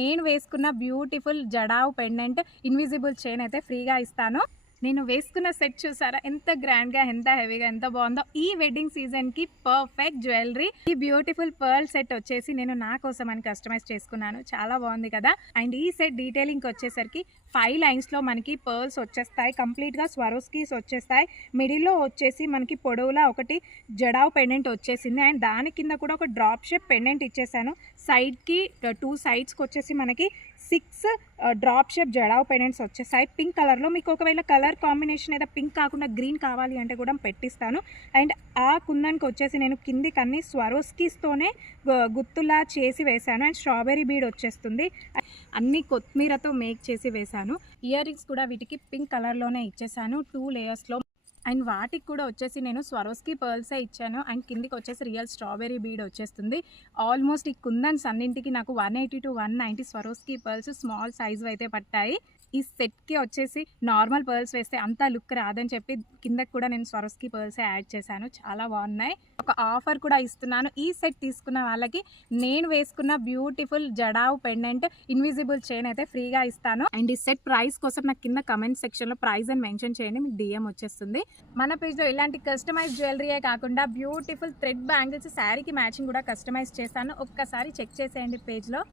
నేను వేసుకున్న beautiful jadau pendant invisible chain అయితే ఫ్రీగా ఇస్తాను. నేను వేసుకున్న సెట్ చూసారా ఎంత గ్రాండ్గా, ఎంత హెవీగా, ఎంత బాగుందో. ఈ వెడ్డింగ్ సీజన్కి పర్ఫెక్ట్ జ్యువెలరీ. ఈ బ్యూటిఫుల్ పర్ల్ సెట్ వచ్చేసి నేను నా కోసం అని కస్టమైజ్ చేసుకున్నాను. చాలా బాగుంది కదా. అండ్ ఈ సెట్ డీటెయిలింగ్ వచ్చేసరికి 5 లైన్స్లో మనకి పర్ల్స్ వచ్చేస్తాయి. కంప్లీట్గా స్వరోస్కీస్ వచ్చేస్తాయి. మిడిల్లో వచ్చేసి మనకి పొడవులా ఒకటి జడావు పెండెంట్ వచ్చేసింది. అండ్ దాని కింద కూడా ఒక డ్రాప్ షేప్ పెండెంట్ ఇచ్చేసాను. సైడ్కి 2 సైడ్స్కి వచ్చేసి మనకి 6 డ్రాప్ షేప్ జడావు పెండెంట్స్ వచ్చేసాయి పింక్ కలర్లో. మీకు ఒకవేళ కలర్ కాంబినేషన్ ఏదో పింక్ కాకుండా గ్రీన్ కావాలి అంటే కూడా పెట్టిస్తాను. అండ్ ఆ కుందన్కి వచ్చేసి నేను కిందికి అన్ని స్వరోస్కీస్తోనే గుత్తులా చేసి వేశాను. అండ్ స్ట్రాబెర్రీ బీడ్ వచ్చేస్తుంది. అన్ని కొత్తిమీరతో మేక్ చేసి వేశాను. ఇయర్ రింగ్స్ కూడా వీటికి పింక్ కలర్లోనే ఇచ్చేసాను 2 లేయర్స్లో. అండ్ వాటికి కూడా వచ్చేసి నేను స్వరోస్కీ పర్ల్సే ఇచ్చాను. అండ్ కిందికి వచ్చేసి రియల్ స్ట్రాబెర్రీ బీడ్ వచ్చేస్తుంది. ఆల్మోస్ట్ ఈ కుందన్స్ అన్నింటికి నాకు 180 to 190 Swarovski pearls small size అయితే పట్టాయి. ఈ సెట్కి వచ్చేసి నార్మల్ పర్ల్స్ వేస్తే అంత లుక్ రాదని చెప్పి కిందకి కూడా నేను స్వరోస్కీ పర్ల్సే యాడ్ చేశాను. చాలా బాగున్నాయి. ఒక ఆఫర్ కూడా ఇస్తున్నాను. ఈ సెట్ తీసుకున్న వాళ్ళకి నేను వేసుకున్న beautiful jadau pendant invisible chain అయితే ఫ్రీగా ఇస్తాను. అండ్ ఈ సెట్ ప్రైస్ కోసం నాకు కింద కమెంట్ సెక్షన్లో ప్రైస్ అని మెన్షన్ చేయండి, మీకు DM వచ్చేస్తుంది. మన పేజ్లో ఇలాంటి కస్టమైజ్ జ్యువెలరీయే కాకుండా బ్యూటిఫుల్ థ్రెడ్ బ్యాంగిల్స్ శారీకి మ్యాచింగ్ కూడా కస్టమైజ్ చేశాను. ఒక్కసారి చెక్ చేసేయండి పేజ్లో.